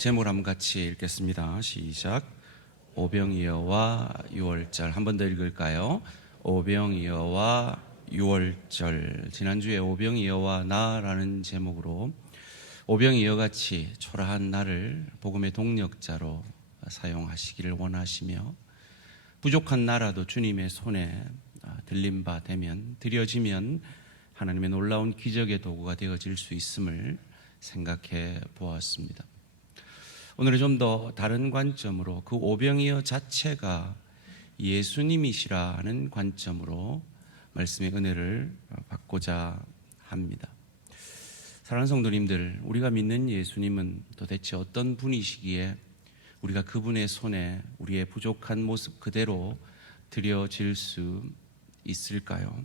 제목을 한번 같이 읽겠습니다. 시작. 오병이어와 유월절. 한 번 더 읽을까요? 오병이어와 유월절. 지난주에 오병이어와 나라는 제목으로 오병이어같이 초라한 나를 복음의 동력자로 사용하시기를 원하시며, 부족한 나라도 주님의 손에 들림 바 되면, 드려지면 하나님의 놀라운 기적의 도구가 되어질 수 있음을 생각해 보았습니다. 오늘은 좀 더 다른 관점으로 그 오병이어 자체가 예수님이시라는 관점으로 말씀의 은혜를 받고자 합니다. 사랑하는 성도님들, 우리가 믿는 예수님은 도대체 어떤 분이시기에 우리가 그분의 손에 우리의 부족한 모습 그대로 드려질 수 있을까요?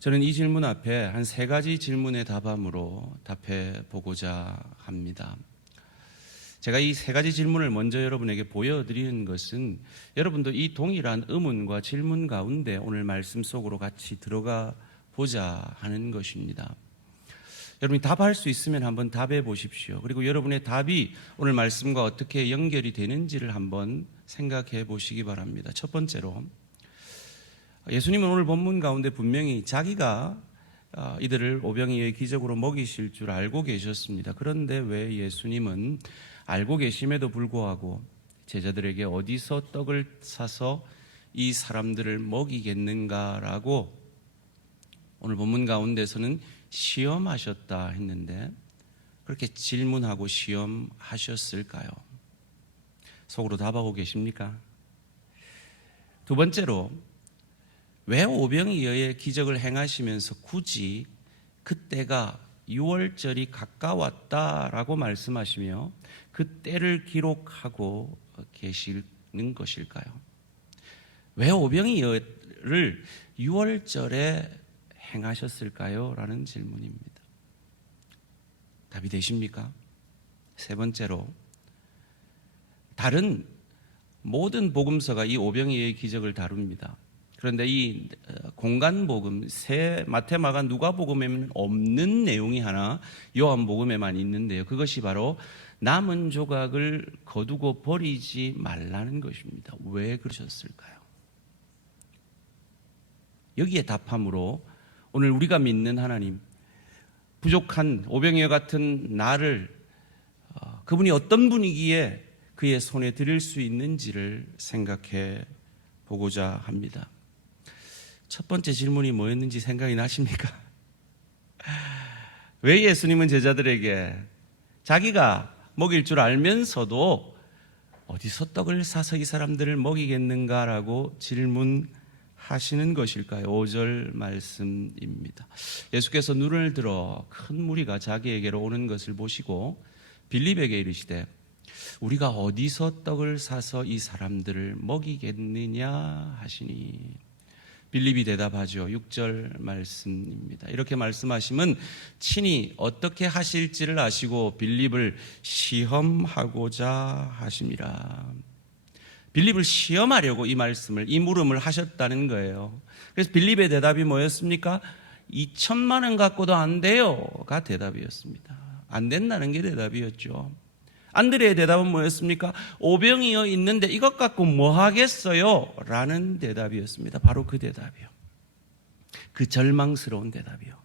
저는 이 질문 앞에 한 3가지 질문의 답안으로 답해 보고자 합니다. 제가 이 3가지 질문을 먼저 여러분에게 보여드리는 것은 여러분도 이 동일한 의문과 질문 가운데 오늘 말씀 속으로 같이 들어가 보자 하는 것입니다. 여러분이 답할 수 있으면 한번 답해 보십시오. 그리고 여러분의 답이 오늘 말씀과 어떻게 연결이 되는지를 한번 생각해 보시기 바랍니다. 첫 번째로, 예수님은 오늘 본문 가운데 분명히 자기가 이들을 오병이어의 기적으로 먹이실 줄 알고 계셨습니다. 그런데 왜 예수님은 알고 계심에도 불구하고 제자들에게 어디서 떡을 사서 이 사람들을 먹이겠는가라고 오늘 본문 가운데서는 시험하셨다 했는데, 그렇게 질문하고 시험하셨을까요? 속으로 답하고 계십니까? 두 번째로, 왜 오병이어의 기적을 행하시면서 굳이 그때가 유월절이 가까웠다라고 말씀하시며 그 때를 기록하고 계시는 것일까요? 왜 오병이어를 유월절에 행하셨을까요? 라는 질문입니다. 답이 되십니까? 세 번째로, 다른 모든 복음서가 이 오병이어의 기적을 다룹니다. 그런데 이 공간복음, 마태, 마가, 누가복음에는 없는 내용이 하나 요한복음에만 있는데요. 그것이 바로 남은 조각을 거두고 버리지 말라는 것입니다. 왜 그러셨을까요? 여기에 답함으로 오늘 우리가 믿는 하나님, 부족한 오병이어 같은 나를 그분이 어떤 분이기에 그의 손에 드릴 수 있는지를 생각해 보고자 합니다. 첫 번째 질문이 뭐였는지 생각이 나십니까? 왜 예수님은 제자들에게 자기가 먹일 줄 알면서도 어디서 떡을 사서 이 사람들을 먹이겠는가라고 질문하시는 것일까요? 5절 말씀입니다. 예수께서 눈을 들어 큰 무리가 자기에게로 오는 것을 보시고 빌립에게 이르시되 우리가 어디서 떡을 사서 이 사람들을 먹이겠느냐 하시니, 빌립이 대답하죠. 6절 말씀입니다. 이렇게 말씀하시면 친히 어떻게 하실지를 아시고 빌립을 시험하고자 하심이라. 빌립을 시험하려고 이 말씀을, 이 물음을 하셨다는 거예요. 그래서 빌립의 대답이 뭐였습니까? 2천만 원 갖고도 안 돼요가 대답이었습니다. 안 된다는 게 대답이었죠. 안드레의 대답은 뭐였습니까? 오병이어 있는데 이것 갖고 뭐 하겠어요? 라는 대답이었습니다. 바로 그 대답이요. 그 절망스러운 대답이요.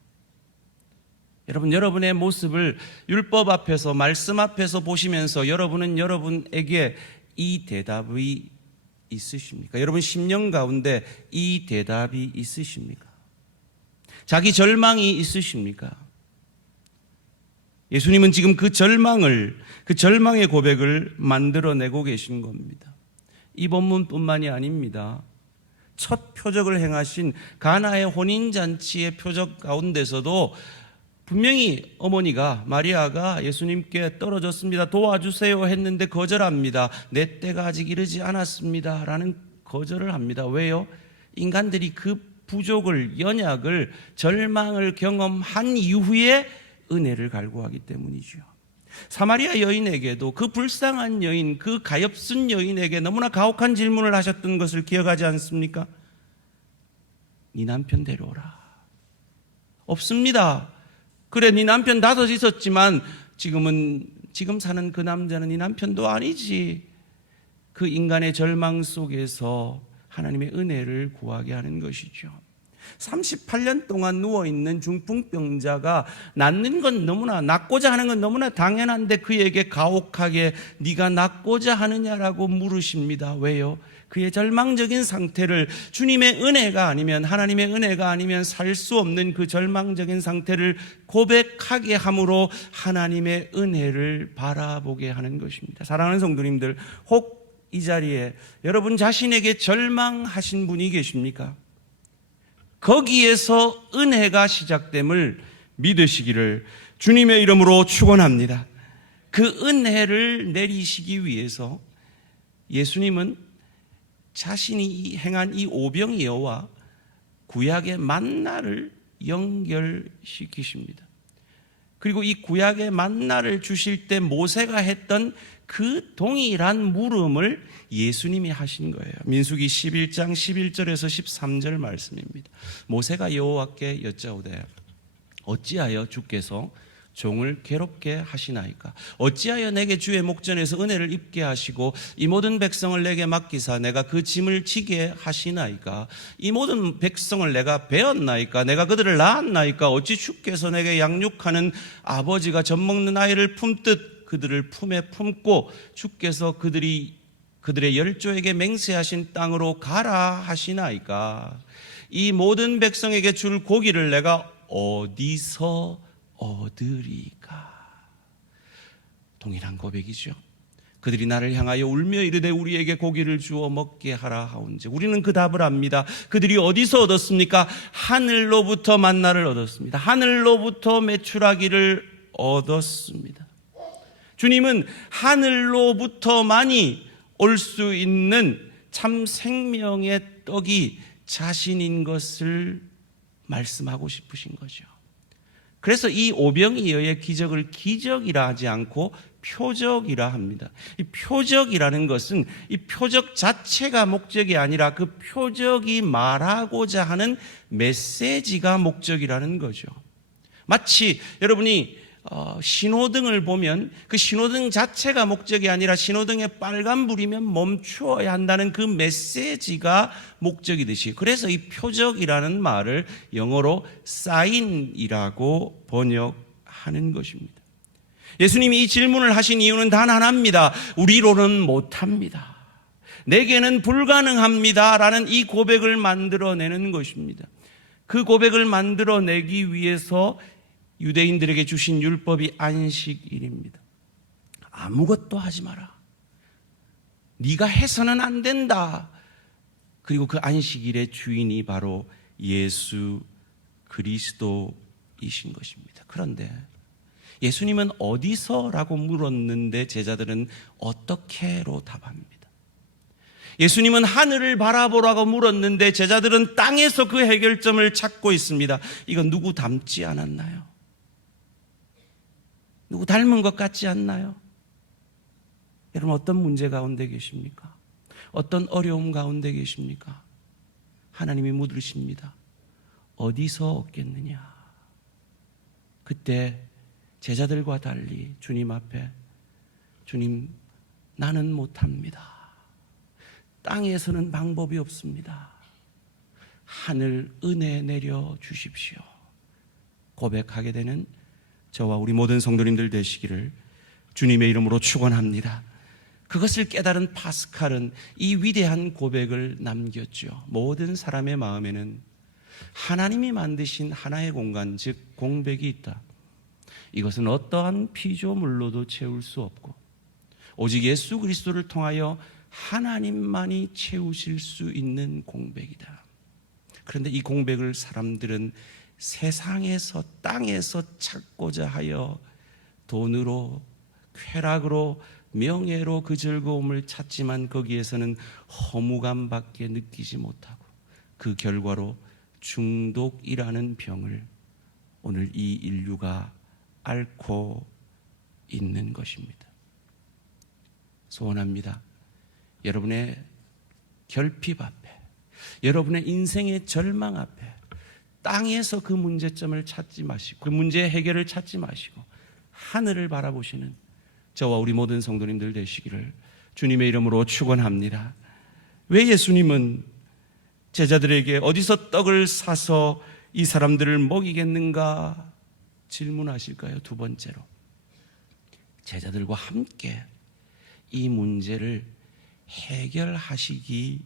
여러분, 여러분의 모습을 율법 앞에서, 말씀 앞에서 보시면서 여러분은 여러분에게 이 대답이 있으십니까? 여러분 심령 가운데 이 대답이 있으십니까? 자기 절망이 있으십니까? 예수님은 지금 그 절망의 고백을 만들어내고 계신 겁니다. 이 본문뿐만이 아닙니다. 첫 표적을 행하신 가나의 혼인잔치의 표적 가운데서도 분명히 어머니가, 마리아가 예수님께 떨어졌습니다. 도와주세요 했는데 거절합니다. 내 때가 아직 이르지 않았습니다 라는 거절을 합니다. 왜요? 인간들이 그 부족을, 연약을, 절망을 경험한 이후에 은혜를 갈구하기 때문이죠. 사마리아 여인에게도 그 불쌍한 여인, 그 가엾은 여인에게 너무나 가혹한 질문을 하셨던 것을 기억하지 않습니까? 네 남편 데려오라. 없습니다. 그래, 네 남편 5 있었지만 지금은 지금 사는 그 남자는 네 남편도 아니지. 그 인간의 절망 속에서 하나님의 은혜를 구하게 하는 것이죠. 38년 동안 누워있는 중풍병자가 낫는 건 너무나, 낫고자 하는 건 너무나 당연한데 그에게 가혹하게 네가 낫고자 하느냐라고 물으십니다. 왜요? 그의 절망적인 상태를, 주님의 은혜가 아니면, 하나님의 은혜가 아니면 살 수 없는 그 절망적인 상태를 고백하게 함으로 하나님의 은혜를 바라보게 하는 것입니다. 사랑하는 성도님들, 혹 이 자리에 여러분 자신에게 절망하신 분이 계십니까? 거기에서 은혜가 시작됨을 믿으시기를 주님의 이름으로 축원합니다. 그 은혜를 내리시기 위해서 예수님은 자신이 행한 이 오병이어와 구약의 만나를 연결시키십니다. 그리고 이 구약의 만나를 주실 때 모세가 했던 그 동일한 물음을 예수님이 하신 거예요. 민수기 11장 11절에서 13절 말씀입니다. 모세가 여호와께 여짜오되 어찌하여 주께서 종을 괴롭게 하시나이까? 어찌하여 내게 주의 목전에서 은혜를 입게 하시고 이 모든 백성을 내게 맡기사 내가 그 짐을 지게 하시나이까? 이 모든 백성을 내가 베었나이까? 내가 그들을 낳았나이까? 어찌 주께서 내게 양육하는 아버지가 젖먹는 아이를 품듯 그들을 품에 품고 주께서 그들의 열조에게 맹세하신 땅으로 가라 하시나이까? 이 모든 백성에게 줄 고기를 내가 어디서 얻으리까? 동일한 고백이죠. 그들이 나를 향하여 울며 이르되 우리에게 고기를 주어 먹게 하라 하온즉 우리는 그 답을 압니다. 그들이 어디서 얻었습니까? 하늘로부터 만나를 얻었습니다. 하늘로부터 메추라기를 얻었습니다. 주님은 하늘로부터만이 올 수 있는 참 생명의 떡이 자신인 것을 말씀하고 싶으신 거죠. 그래서 이 오병이어의 기적을 기적이라 하지 않고 표적이라 합니다. 이 표적이라는 것은 이 표적 자체가 목적이 아니라 그 표적이 말하고자 하는 메시지가 목적이라는 거죠. 마치 여러분이 신호등을 보면 그 신호등 자체가 목적이 아니라 신호등에 빨간불이면 멈추어야 한다는 그 메시지가 목적이듯이, 그래서 이 표적이라는 말을 영어로 사인이라고 번역하는 것입니다. 예수님이 이 질문을 하신 이유는 단 하나입니다. 우리로는 못합니다. 내게는 불가능합니다 라는 이 고백을 만들어내는 것입니다. 그 고백을 만들어내기 위해서 유대인들에게 주신 율법이 안식일입니다. 아무것도 하지 마라. 네가 해서는 안 된다. 그리고 그 안식일의 주인이 바로 예수 그리스도이신 것입니다. 그런데 예수님은 어디서라고 물었는데 제자들은 어떻게로 답합니다. 예수님은 하늘을 바라보라고 물었는데 제자들은 땅에서 그 해결점을 찾고 있습니다. 이건 누구 닮지 않았나요? 누구 닮은 것 같지 않나요? 여러분 어떤 문제 가운데 계십니까? 어떤 어려움 가운데 계십니까? 하나님이 묻으십니다. 어디서 얻겠느냐? 그때 제자들과 달리 주님 앞에 주님 나는 못합니다. 땅에서는 방법이 없습니다. 하늘 은혜 내려 주십시오. 고백하게 되는 저와 우리 모든 성도님들 되시기를 주님의 이름으로 축원합니다. 그것을 깨달은 파스칼은 이 위대한 고백을 남겼죠. 모든 사람의 마음에는 하나님이 만드신 하나의 공간, 즉 공백이 있다. 이것은 어떠한 피조물로도 채울 수 없고 오직 예수 그리스도를 통하여 하나님만이 채우실 수 있는 공백이다. 그런데 이 공백을 사람들은 세상에서 땅에서 찾고자 하여 돈으로, 쾌락으로, 명예로 그 즐거움을 찾지만 거기에서는 허무감밖에 느끼지 못하고 그 결과로 중독이라는 병을 오늘 이 인류가 앓고 있는 것입니다. 소원합니다. 여러분의 결핍 앞에, 여러분의 인생의 절망 앞에 땅에서 그 문제점을 찾지 마시고 그 문제의 해결을 찾지 마시고 하늘을 바라보시는 저와 우리 모든 성도님들 되시기를 주님의 이름으로 축원합니다. 왜 예수님은 제자들에게 어디서 떡을 사서 이 사람들을 먹이겠는가 질문하실까요? 두 번째로, 제자들과 함께 이 문제를 해결하시기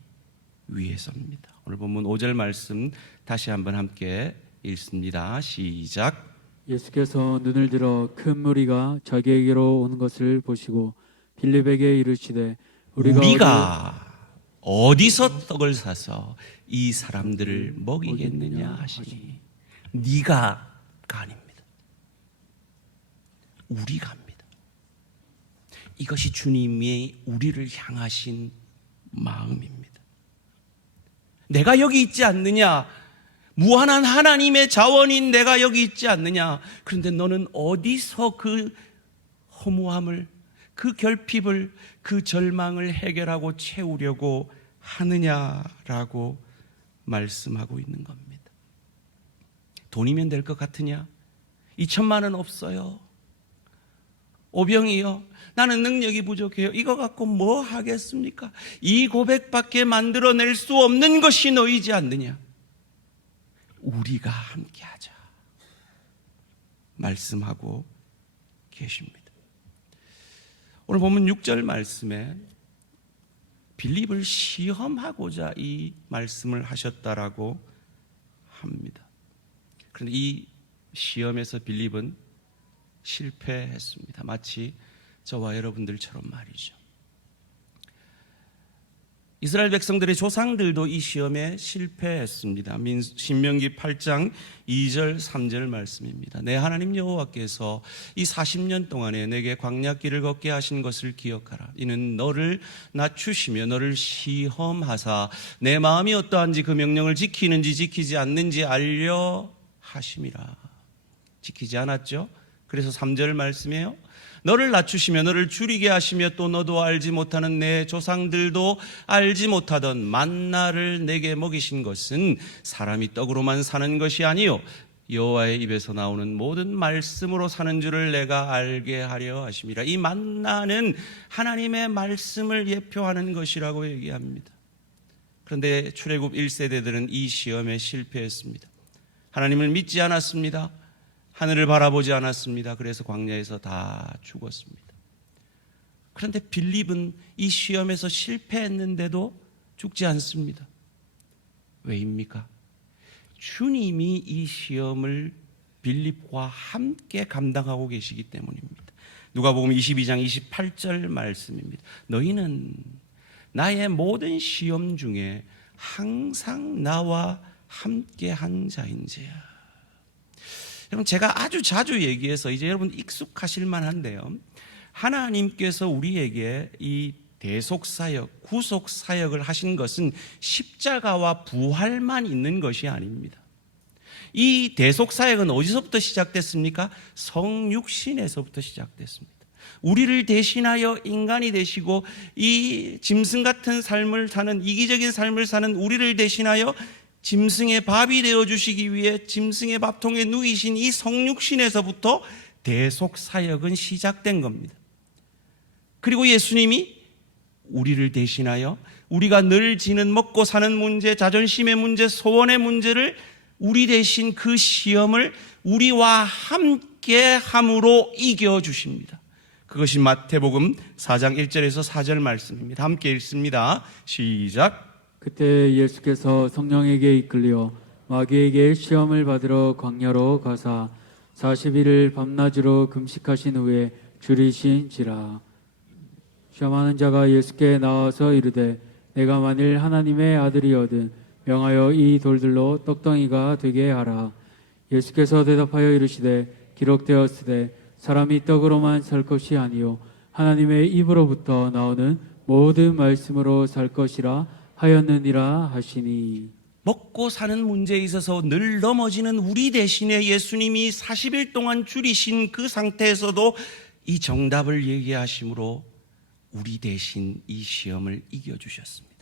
위해서입니다. 오늘 본문 5절 말씀 다시 한번 함께 읽습니다. 시작. 예수께서 눈을 들어 큰 무리가 자기에게로 오는 것을 보시고 빌립에게 이르시되 우리가 어디서 떡을 사서 이 사람들을 먹이겠느냐 하시니, 네가가 아닙니다. 우리가 합니다. 이것이 주님이 우리를 향하신 마음입니다. 내가 여기 있지 않느냐? 무한한 하나님의 자원인 내가 여기 있지 않느냐? 그런데 너는 어디서 그 허무함을, 그 결핍을, 그 절망을 해결하고 채우려고 하느냐라고 말씀하고 있는 겁니다. 돈이면 될 것 같으냐? 2천만 원 없어요. 오병이요, 나는 능력이 부족해요. 이거 갖고 뭐 하겠습니까? 이 고백밖에 만들어낼 수 없는 것이 너희지 않느냐? 우리가 함께하자 말씀하고 계십니다. 오늘 보면 6절 말씀에 빌립을 시험하고자 이 말씀을 하셨다라고 합니다. 그런데 이 시험에서 빌립은 실패했습니다. 마치 저와 여러분들처럼 말이죠. 이스라엘 백성들의 조상들도 이 시험에 실패했습니다. 신명기 8장 2절 3절 말씀입니다. 내 하나님 여호와께서 이 40년 동안에 내게 광야길을 걷게 하신 것을 기억하라. 이는 너를 낮추시며 너를 시험하사 내 마음이 어떠한지 그 명령을 지키는지 지키지 않는지 알려 하심이라. 지키지 않았죠? 그래서 3절 말씀이에요. 너를 낮추시며 너를 줄이게 하시며 또 너도 알지 못하는 내 조상들도 알지 못하던 만나를 내게 먹이신 것은 사람이 떡으로만 사는 것이 아니요 여호와의 입에서 나오는 모든 말씀으로 사는 줄을 내가 알게 하려 하심이라. 이 만나는 하나님의 말씀을 예표하는 것이라고 얘기합니다. 그런데 출애굽 1세대들은 이 시험에 실패했습니다. 하나님을 믿지 않았습니다. 하늘을 바라보지 않았습니다. 그래서 광야에서 다 죽었습니다. 그런데 빌립은 이 시험에서 실패했는데도 죽지 않습니다. 왜입니까? 주님이 이 시험을 빌립과 함께 감당하고 계시기 때문입니다. 누가복음 22장 28절 말씀입니다. 너희는 나의 모든 시험 중에 항상 나와 함께한 자인지야. 여러분, 제가 아주 자주 얘기해서 이제 여러분 익숙하실 만한데요, 하나님께서 우리에게 이 대속사역, 구속사역을 하신 것은 십자가와 부활만 있는 것이 아닙니다. 이 대속사역은 어디서부터 시작됐습니까? 성육신에서부터 시작됐습니다. 우리를 대신하여 인간이 되시고 이 짐승 같은 삶을 사는, 이기적인 삶을 사는 우리를 대신하여 짐승의 밥이 되어주시기 위해 짐승의 밥통에 누이신 이 성육신에서부터 대속사역은 시작된 겁니다. 그리고 예수님이 우리를 대신하여 우리가 늘 지는 먹고 사는 문제, 자존심의 문제, 소원의 문제를 우리 대신 그 시험을 우리와 함께 함으로 이겨주십니다. 그것이 마태복음 4장 1절에서 4절 말씀입니다. 함께 읽습니다. 시작. 그때 예수께서 성령에게 이끌려 마귀에게 시험을 받으러 광야로 가사 40일을 밤낮으로 금식하신 후에 줄이신지라. 시험하는 자가 예수께 나와서 이르되 내가 만일 하나님의 아들이거든 명하여 이 돌들로 떡덩이가 되게 하라. 예수께서 대답하여 이르시되 기록되었으되 사람이 떡으로만 살 것이 아니요 하나님의 입으로부터 나오는 모든 말씀으로 살 것이라 하였느니라 하시니. 먹고 사는 문제에 있어서 늘 넘어지는 우리 대신에 예수님이 40일 동안 줄이신 그 상태에서도 이 정답을 얘기하심으로 우리 대신 이 시험을 이겨주셨습니다.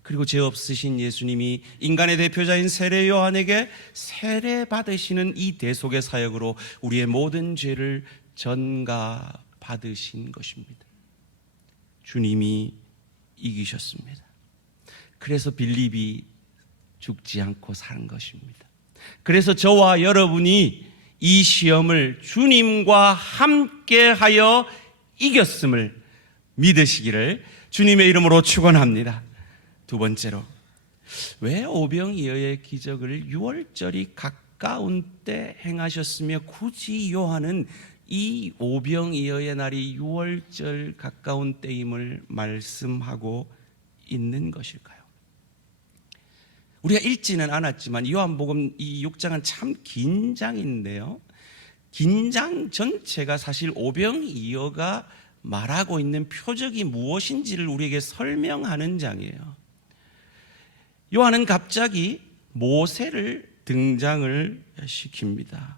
그리고 죄 없으신 예수님이 인간의 대표자인 세례 요한에게 세례 받으시는 이 대속의 사역으로 우리의 모든 죄를 전가받으셨습니다. 받으신 것입니다. 주님이 이기셨습니다. 그래서 빌립이 죽지 않고 사는 것입니다. 그래서 저와 여러분이 이 시험을 주님과 함께하여 이겼음을 믿으시기를 주님의 이름으로 축원합니다. 두 번째로, 왜 오병이어의 기적을 6월절이 가까운 때 행하셨으며 굳이 요한은 이 오병이어의 날이 6월절 가까운 때임을 말씀하고 있는 것일까요? 우리가 읽지는 않았지만 요한복음 이 6장은 참 긴 장인데요, 긴 장 전체가 사실 오병이어가 말하고 있는 표적이 무엇인지를 우리에게 설명하는 장이에요. 요한은 갑자기 모세를 등장을 시킵니다.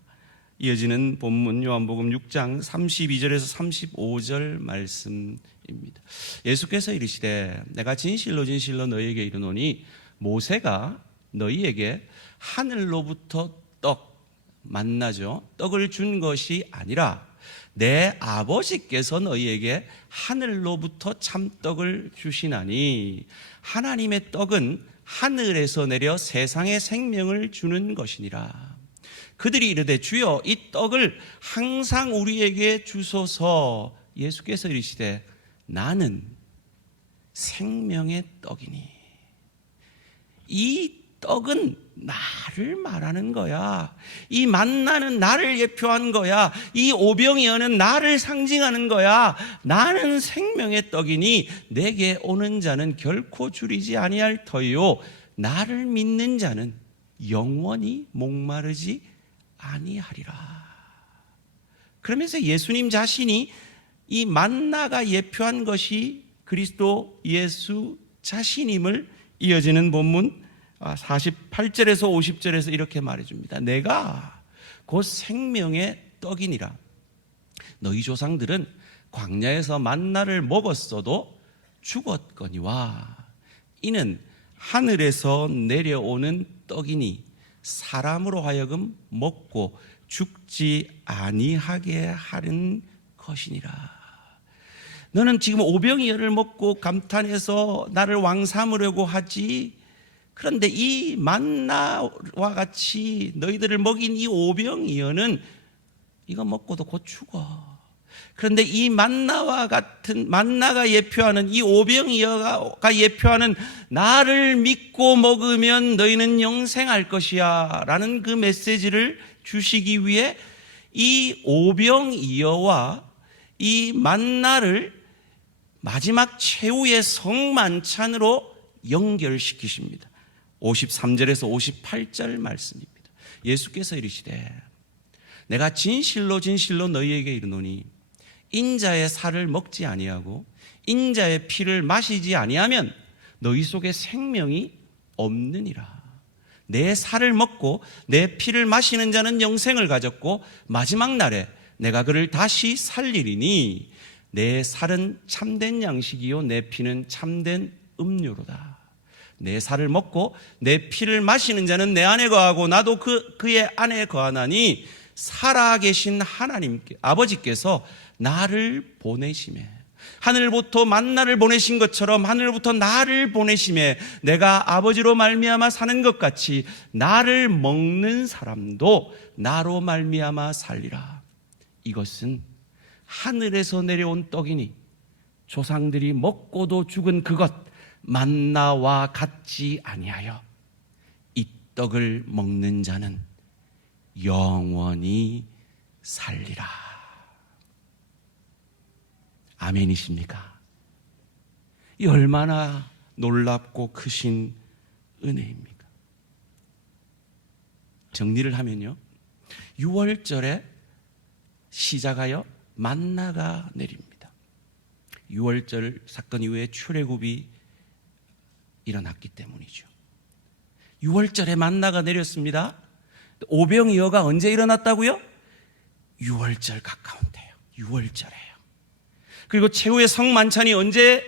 이어지는 본문 요한복음 6장 32절에서 35절 말씀입니다. 예수께서 이르시되 내가 진실로 진실로 너희에게 이르노니 모세가 너희에게 하늘로부터 떡, 만나죠, 떡을 준 것이 아니라 내 아버지께서 너희에게 하늘로부터 참떡을 주시나니 하나님의 떡은 하늘에서 내려 세상에 생명을 주는 것이니라. 그들이 이르되 주여 이 떡을 항상 우리에게 주소서. 예수께서 이르시되 나는 생명의 떡이니. 이 떡은 나를 말하는 거야. 이 만나는 나를 예표한 거야. 이 오병이어는 나를 상징하는 거야. 나는 생명의 떡이니 내게 오는 자는 결코 줄이지 아니할 터요 나를 믿는 자는 영원히 목마르지 아니하리라. 그러면서 예수님 자신이 이 만나가 예표한 것이 그리스도 예수 자신임을 이어지는 본문 48절에서 50절에서 이렇게 말해줍니다. 내가 곧 생명의 떡이니라. 너희 조상들은 광야에서 만나를 먹었어도 죽었거니와 이는 하늘에서 내려오는 떡이니 사람으로 하여금 먹고 죽지 아니하게 하는 것이니라. 너는 지금 오병이어를 먹고 감탄해서 나를 왕 삼으려고 하지. 그런데 이 만나와 같이 너희들을 먹인 이 오병이어는 이거 먹고도 곧 죽어. 그런데 이 만나와 같은, 만나가 예표하는 이 오병이어가 예표하는 나를 믿고 먹으면 너희는 영생할 것이야 라는 그 메시지를 주시기 위해 이 오병이어와 이 만나를 마지막 최후의 성만찬으로 연결시키십니다. 53절에서 58절 말씀입니다. 예수께서 이르시되 내가 진실로 진실로 너희에게 이르노니 인자의 살을 먹지 아니하고 인자의 피를 마시지 아니하면 너희 속에 생명이 없느니라. 내 살을 먹고 내 피를 마시는 자는 영생을 가졌고 마지막 날에 내가 그를 다시 살리리니 내 살은 참된 양식이요 내 피는 참된 음료로다. 내 살을 먹고 내 피를 마시는 자는 내 안에 거하고 나도 그의 안에 거하나니 살아계신 하나님께 아버지께서 나를 보내심에 하늘부터 만나를 보내신 것처럼 하늘부터 나를 보내심에 내가 아버지로 말미암아 사는 것 같이 나를 먹는 사람도 나로 말미암아 살리라. 이것은 하늘에서 내려온 떡이니 조상들이 먹고도 죽은 그것 만나와 같지 아니하여 이 떡을 먹는 자는 영원히 살리라. 아멘이십니까? 이 얼마나 놀랍고 크신 은혜입니까? 정리를 하면요, 6월절에 시작하여 만나가 내립니다. 6월절 사건 이후에 출애굽이 일어났기 때문이죠. 6월절에 만나가 내렸습니다. 오병이어가 언제 일어났다고요? 6월절 가까운 때요. 6월절에요. 그리고 최후의 성만찬이 언제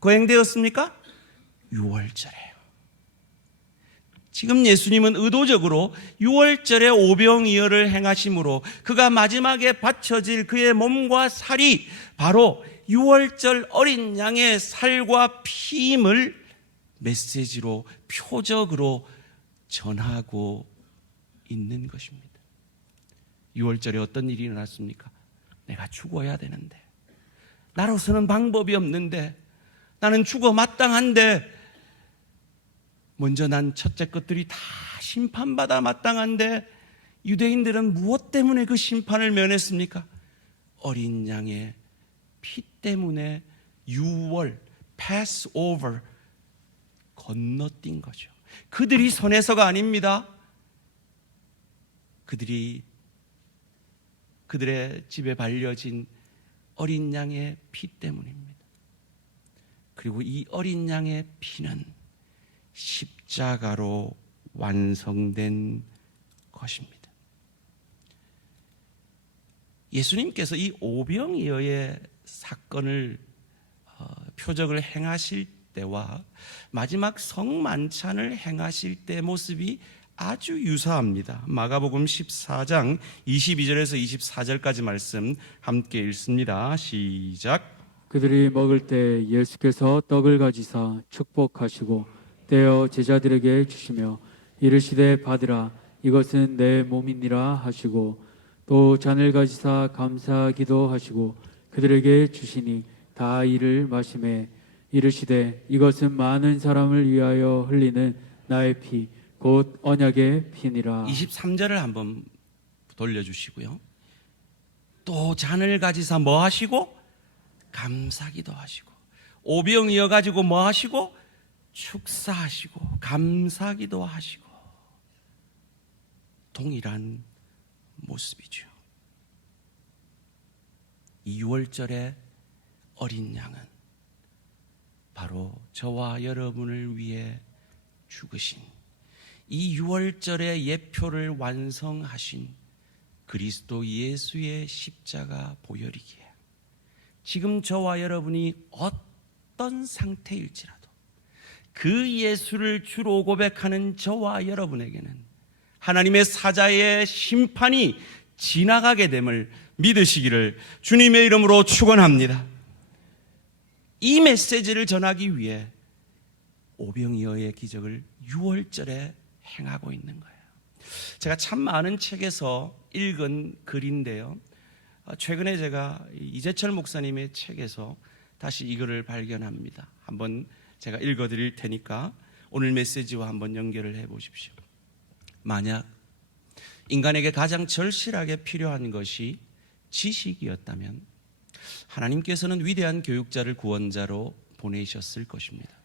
거행되었습니까? 6월절에요. 지금 예수님은 의도적으로 유월절에 오병이어를 행하심으로 그가 마지막에 바쳐질 그의 몸과 살이 바로 유월절 어린 양의 살과 피임을 메시지로 표적으로 전하고 있는 것입니다. 유월절에 어떤 일이 일어났습니까? 내가 죽어야 되는데, 나로서는 방법이 없는데, 나는 죽어 마땅한데, 먼저 난 첫째 것들이 다 심판받아 마땅한데 유대인들은 무엇 때문에 그 심판을 면했습니까? 어린 양의 피 때문에 유월, Passover 건너뛴 거죠. 그들이 선해서가 아닙니다. 그들의 집에 발려진 어린 양의 피 때문입니다. 그리고 이 어린 양의 피는 십자가로 완성된 것입니다. 예수님께서 이 오병이어의 사건을 표적을 행하실 때와 마지막 성만찬을 행하실 때 모습이 아주 유사합니다. 마가복음 14장 22절에서 24절까지 말씀 함께 읽습니다. 시작. 그들이 먹을 때 예수께서 떡을 가지사 축복하시고 떼어 제자들에게 주시며 이르시되 받으라 이것은 내 몸이니라 하시고 또 잔을 가지사 감사하기도 하시고 그들에게 주시니 다 이를 마시매 이르시되 이것은 많은 사람을 위하여 흘리는 나의 피 곧 언약의 피니라. 23절을 한번 돌려주시고요. 또 잔을 가지사 뭐 하시고? 감사기도 하시고 오병이어 가지고 뭐 하시고? 축사하시고 감사기도 하시고 동일한 모습이죠. 이 유월절의 어린 양은 바로 저와 여러분을 위해 죽으신 이 유월절의 예표를 완성하신 그리스도 예수의 십자가 보혈이기에 지금 저와 여러분이 어떤 상태일지라도 그 예수를 주로 고백하는 저와 여러분에게는 하나님의 사자의 심판이 지나가게 됨을 믿으시기를 주님의 이름으로 축원합니다. 이 메시지를 전하기 위해 오병이어의 기적을 유월절에 행하고 있는 거예요. 제가 참 많은 책에서 읽은 글인데요. 최근에 제가 이재철 목사님의 책에서 다시 이거를 발견합니다. 한번 제가 읽어드릴 테니까 오늘 메시지와 한번 연결을 해 보십시오. 만약 인간에게 가장 절실하게 필요한 것이 지식이었다면 하나님께서는 위대한 교육자를 구원자로 보내셨을 것입니다.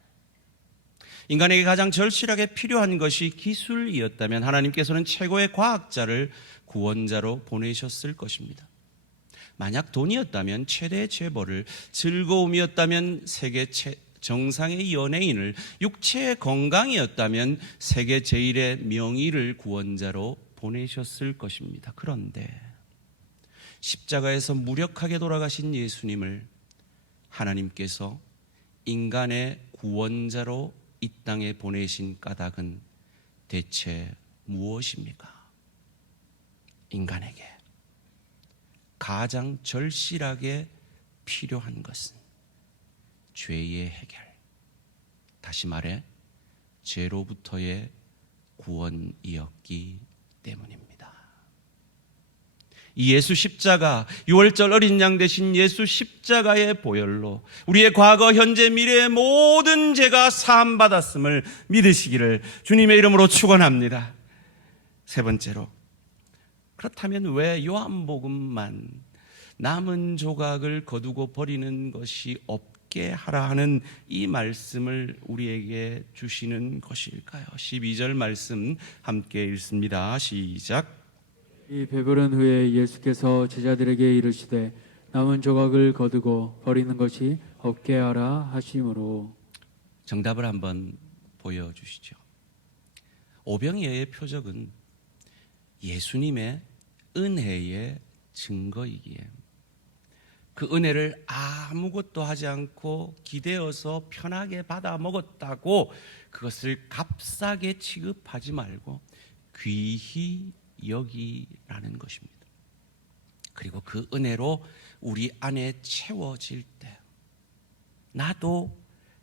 인간에게 가장 절실하게 필요한 것이 기술이었다면 하나님께서는 최고의 과학자를 구원자로 보내셨을 것입니다. 만약 돈이었다면 최대의 재벌을, 즐거움이었다면 세계 정상의 연예인을, 육체의 건강이었다면 세계 제일의 명의를 구원자로 보내셨을 것입니다. 그런데 십자가에서 무력하게 돌아가신 예수님을 하나님께서 인간의 구원자로 이 땅에 보내신 까닭은 대체 무엇입니까? 인간에게 가장 절실하게 필요한 것은 죄의 해결, 다시 말해 죄로부터의 구원이었기 때문입니다. 이 예수 십자가, 유월절 어린 양 되신 예수 십자가의 보혈로 우리의 과거, 현재, 미래의 모든 죄가 사함받았음을 믿으시기를 주님의 이름으로 축원합니다. 세 번째로, 그렇다면 왜 요한복음만 남은 조각을 거두고 버리는 것이 없게 하라 하는 이 말씀을 우리에게 주시는 것일까요? 12절 말씀 함께 읽습니다. 시작. 이 배부른 후에 예수께서 제자들에게 이르시되 남은 조각을 거두고 버리는 것이 없게 하라 하심으로. 정답을 한번 보여주시죠. 오병이어의 표적은 예수님의 은혜의 증거이기에 그 은혜를 아무것도 하지 않고 기대어서 편하게 받아 먹었다고 그것을 값싸게 취급하지 말고 귀히 여기라는 것입니다. 그리고 그 은혜로 우리 안에 채워질 때 나도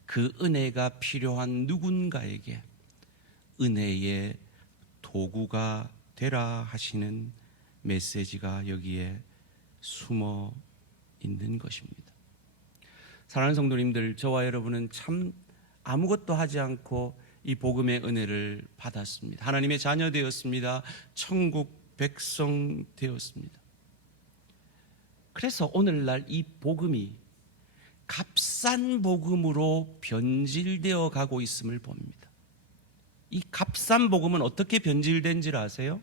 그 은혜가 필요한 누군가에게 은혜의 도구가 되라 하시는 메시지가 여기에 숨어 있는 것입니다. 사랑하는 성도님들, 저와 여러분은 참 아무것도 하지 않고 이 복음의 은혜를 받았습니다. 하나님의 자녀 되었습니다. 천국 백성 되었습니다. 그래서 오늘날 이 복음이 값싼 복음으로 변질되어 가고 있음을 봅니다. 이 값싼 복음은 어떻게 변질된지를 아세요?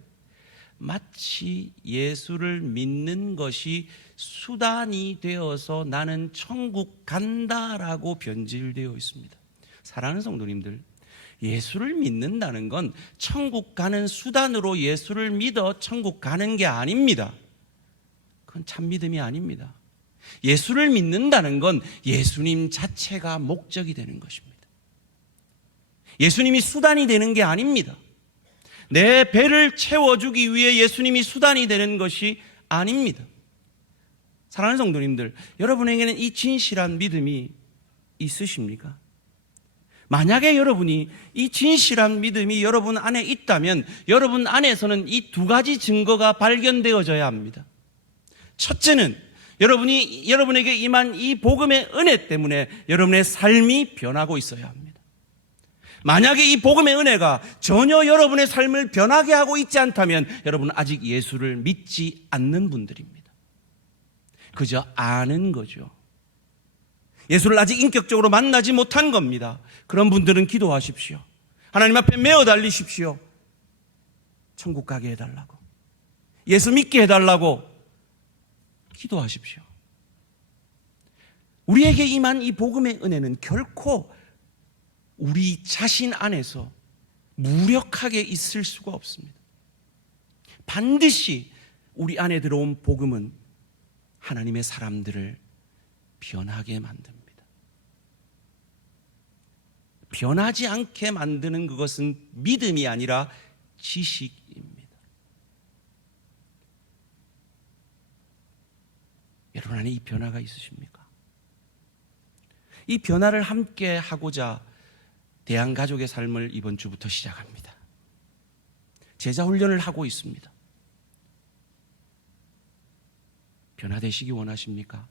마치 예수를 믿는 것이 수단이 되어서 나는 천국 간다라고 변질되어 있습니다. 사랑하는 성도님들, 예수를 믿는다는 건 천국 가는 수단으로 예수를 믿어 천국 가는 게 아닙니다. 그건 참 믿음이 아닙니다. 예수를 믿는다는 건 예수님 자체가 목적이 되는 것입니다. 예수님이 수단이 되는 게 아닙니다. 내 배를 채워주기 위해 예수님이 수단이 되는 것이 아닙니다. 사랑하는 성도님들, 여러분에게는 이 진실한 믿음이 있으십니까? 만약에 여러분이 이 진실한 믿음이 여러분 안에 있다면 여러분 안에서는 이 두 가지 증거가 발견되어져야 합니다. 첫째는 여러분에게 임한 이 복음의 은혜 때문에 여러분의 삶이 변하고 있어야 합니다. 만약에 이 복음의 은혜가 전혀 여러분의 삶을 변하게 하고 있지 않다면 여러분은 아직 예수를 믿지 않는 분들입니다. 그저 아는 거죠. 예수를 아직 인격적으로 만나지 못한 겁니다. 그런 분들은 기도하십시오. 하나님 앞에 메어 달리십시오. 천국 가게 해달라고, 예수 믿게 해달라고 기도하십시오. 우리에게 임한 이 복음의 은혜는 결코 우리 자신 안에서 무력하게 있을 수가 없습니다. 반드시 우리 안에 들어온 복음은 하나님의 사람들을 변하게 만듭니다. 변하지 않게 만드는 그것은 믿음이 아니라 지식입니다. 여러분 안에 이 변화가 있으십니까? 이 변화를 함께 하고자 대한가족의 삶을 이번 주부터 시작합니다. 제자 훈련을 하고 있습니다. 변화되시기 원하십니까?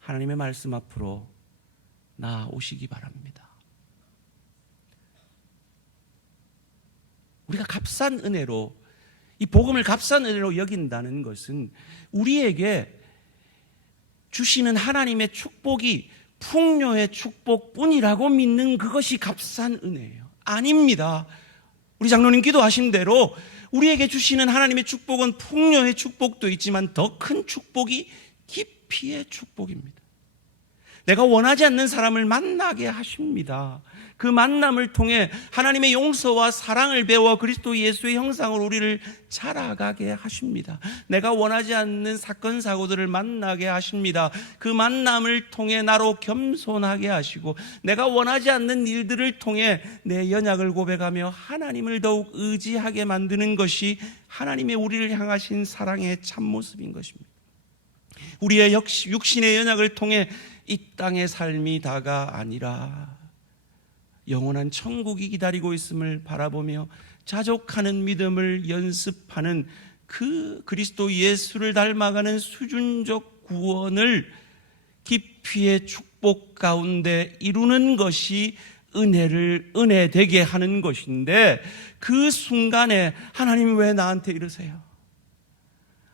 하나님의 말씀 앞으로 나오시기 바랍니다. 우리가 값싼 은혜로, 이 복음을 값싼 은혜로 여긴다는 것은 우리에게 주시는 하나님의 축복이 풍요의 축복뿐이라고 믿는 그것이 값싼 은혜예요. 아닙니다. 우리 장로님 기도하신 대로 우리에게 주시는 하나님의 축복은 풍요의 축복도 있지만 더 큰 축복이 깊이의 축복입니다. 내가 원하지 않는 사람을 만나게 하십니다. 그 만남을 통해 하나님의 용서와 사랑을 배워 그리스도 예수의 형상으로 우리를 자라가게 하십니다. 내가 원하지 않는 사건 사고들을 만나게 하십니다. 그 만남을 통해 나로 겸손하게 하시고 내가 원하지 않는 일들을 통해 내 연약을 고백하며 하나님을 더욱 의지하게 만드는 것이 하나님의 우리를 향하신 사랑의 참모습인 것입니다. 우리의 육신의 연약을 통해 이 땅의 삶이 다가 아니라 영원한 천국이 기다리고 있음을 바라보며 자족하는 믿음을 연습하는 그 그리스도 예수를 닮아가는 수준적 구원을 깊이의 축복 가운데 이루는 것이 은혜 되게 하는 것인데, 그 순간에 하나님 왜 나한테 이러세요?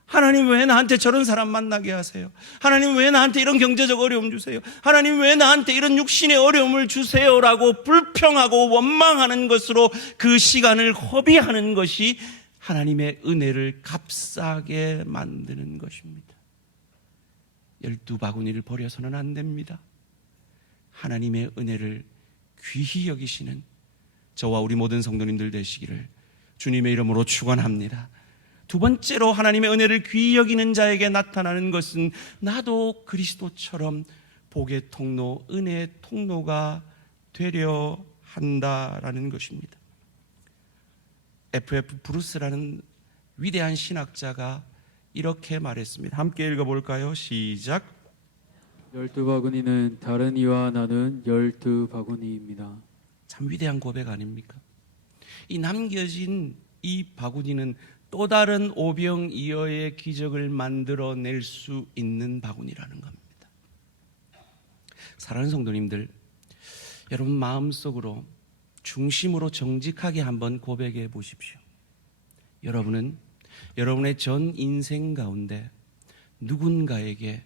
하나님 왜 나한테 저런 사람 만나게 하세요? 하나님 왜 나한테 이런 경제적 어려움 주세요? 하나님 왜 나한테 이런 육신의 어려움을 주세요? 라고 불평하고 원망하는 것으로 그 시간을 허비하는 것이 하나님의 은혜를 값싸게 만드는 것입니다. 12바구니를 버려서는 안 됩니다. 하나님의 은혜를 귀히 여기시는 저와 우리 모든 성도님들 되시기를 주님의 이름으로 축원합니다. 두 번째로 하나님의 은혜를 귀히 여기는 자에게 나타나는 것은 나도 그리스도처럼 복의 통로, 은혜의 통로가 되려 한다라는 것입니다. F.F. 브루스라는 위대한 신학자가 이렇게 말했습니다. 함께 읽어볼까요? 시작. 12바구니는 다른 이와 나는 12바구니입니다. 참 위대한 고백 아닙니까? 이 남겨진 이 바구니는 또 다른 오병이어의 기적을 만들어낼 수 있는 바구니라는 겁니다. 사랑하는 성도님들, 여러분 마음속으로 중심으로 정직하게 한번 고백해 보십시오. 여러분은 여러분의 전 인생 가운데 누군가에게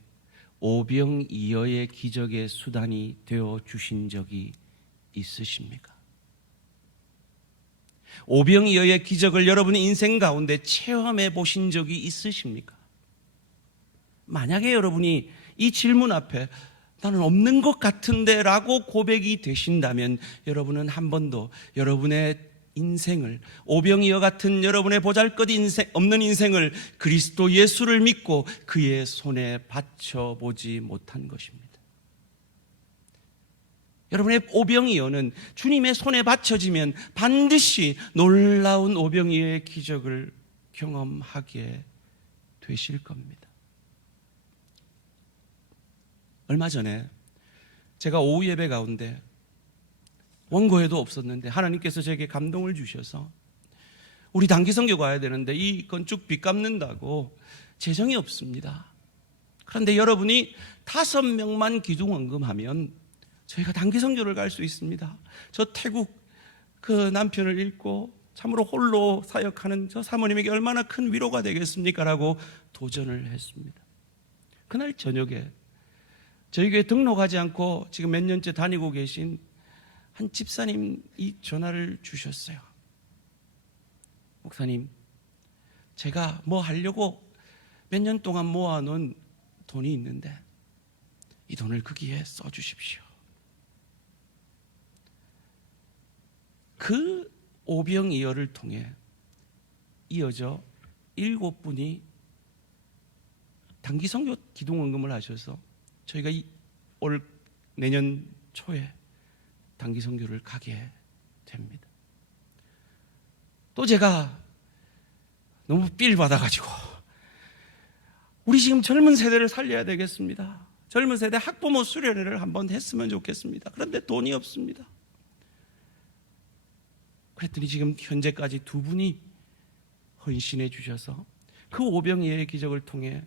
오병이어의 기적의 수단이 되어 주신 적이 있으십니까? 오병이어의 기적을 여러분의 인생 가운데 체험해 보신 적이 있으십니까? 만약에 여러분이 이 질문 앞에 나는 없는 것 같은데 라고 고백이 되신다면 여러분은 한 번도 여러분의 인생을, 오병이어 같은 여러분의 보잘것 없는 인생을 그리스도 예수를 믿고 그의 손에 바쳐보지 못한 것입니다. 여러분의 오병이어는 주님의 손에 바쳐지면 반드시 놀라운 오병이어의 기적을 경험하게 되실 겁니다. 얼마 전에 제가 오후 예배 가운데 원고에도 없었는데 하나님께서 제게 감동을 주셔서 우리 단기 선교 가야 되는데 이 건축 빚 갚는다고 재정이 없습니다. 그런데 여러분이 5명만 기둥원금하면 저희가 단기 선교를 갈 수 있습니다. 저 태국 그 남편을 잃고 참으로 홀로 사역하는 저 사모님에게 얼마나 큰 위로가 되겠습니까? 라고 도전을 했습니다. 그날 저녁에 저희 교회 등록하지 않고 지금 몇 년째 다니고 계신 한 집사님이 전화를 주셨어요. 목사님, 제가 뭐 하려고 몇 년 동안 모아놓은 돈이 있는데 이 돈을 거기에 써주십시오. 그 오병이어를 통해 이어져 7분이 단기 선교 기둥원금을 하셔서 저희가 올 내년 초에 단기 선교를 가게 됩니다. 또 제가 너무 삘 받아가지고 우리 지금 젊은 세대를 살려야 되겠습니다. 젊은 세대 학부모 수련회를 한번 했으면 좋겠습니다. 그런데 돈이 없습니다. 그랬더니 지금 현재까지 2분이 헌신해 주셔서 그 오병이어의 기적을 통해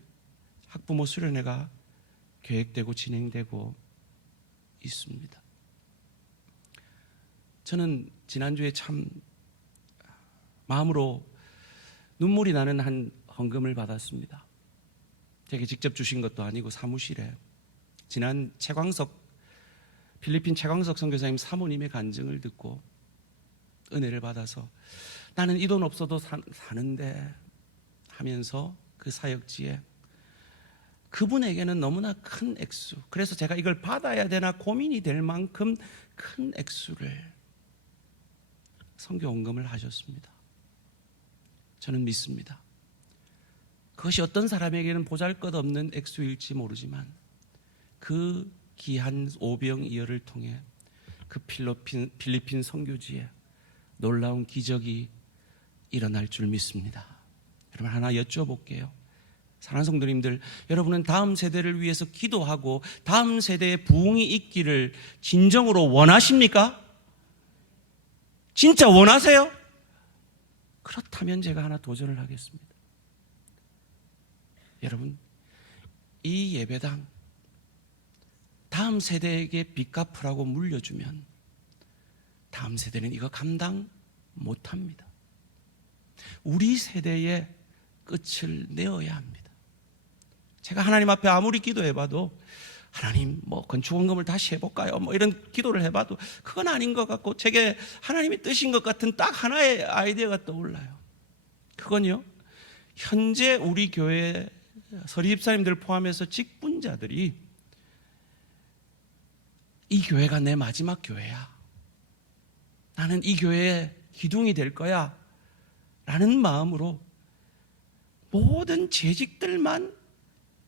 학부모 수련회가 계획되고 진행되고 있습니다. 저는 지난주에 참 마음으로 눈물이 나는 한 헌금을 받았습니다. 제게 직접 주신 것도 아니고 사무실에 지난 필리핀 최광석 선교사님 사모님의 간증을 듣고 은혜를 받아서 나는 이 돈 없어도 사는데 하면서 그 사역지에 그분에게는 너무나 큰 액수, 그래서 제가 이걸 받아야 되나 고민이 될 만큼 큰 액수를 선교 헌금을 하셨습니다. 저는 믿습니다. 그것이 어떤 사람에게는 보잘것없는 액수일지 모르지만 그 귀한 오병이어를 통해 그 필리핀 선교지에 놀라운 기적이 일어날 줄 믿습니다. 여러분 하나 여쭤볼게요. 사랑하는 성도님들, 여러분은 다음 세대를 위해서 기도하고 다음 세대의 부흥이 있기를 진정으로 원하십니까? 진짜 원하세요? 그렇다면 제가 하나 도전을 하겠습니다. 여러분, 이 예배당 다음 세대에게 빚 갚으라고 물려주면 다음 세대는 이거 감당 못합니다. 우리 세대의 끝을 내어야 합니다. 제가 하나님 앞에 아무리 기도해봐도 하나님 뭐 건축원금을 다시 해볼까요? 뭐 이런 기도를 해봐도 그건 아닌 것 같고 제게 하나님이 뜨신 것 같은 딱 하나의 아이디어가 떠올라요. 그건요, 현재 우리 교회 서리집사님들 포함해서 직분자들이 이 교회가 내 마지막 교회야, 나는 이 교회의 기둥이 될 거야 라는 마음으로 모든 재직들만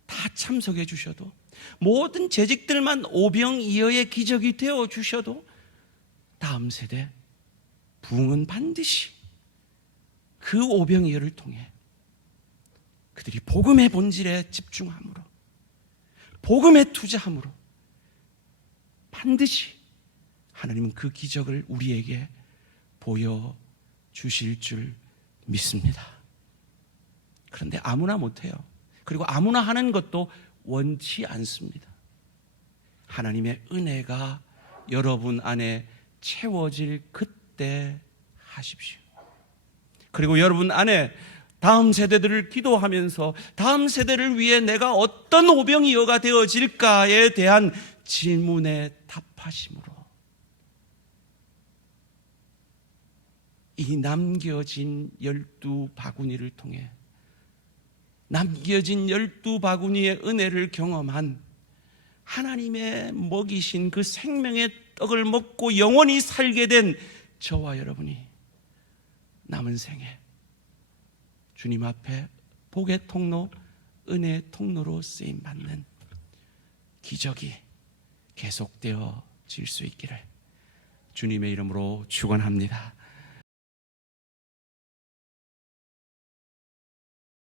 다 참석해 주셔도, 모든 재직들만 오병이어의 기적이 되어 주셔도 다음 세대 부흥은 반드시 그 오병이어를 통해 그들이 복음의 본질에 집중함으로, 복음에 투자함으로 반드시 하나님은 그 기적을 우리에게 보여주실 줄 믿습니다. 그런데 아무나 못해요. 그리고 아무나 하는 것도 원치 않습니다. 하나님의 은혜가 여러분 안에 채워질 그때 하십시오. 그리고 여러분 안에 다음 세대들을 기도하면서 다음 세대를 위해 내가 어떤 오병이어가 되어질까에 대한 질문에 답하심으로 이 남겨진 12바구니를 통해 남겨진 12바구니의 은혜를 경험한 하나님의 먹이신 그 생명의 떡을 먹고 영원히 살게 된 저와 여러분이 남은 생에 주님 앞에 복의 통로, 은혜의 통로로 쓰임받는 기적이 계속되어질 수 있기를 주님의 이름으로 축원합니다.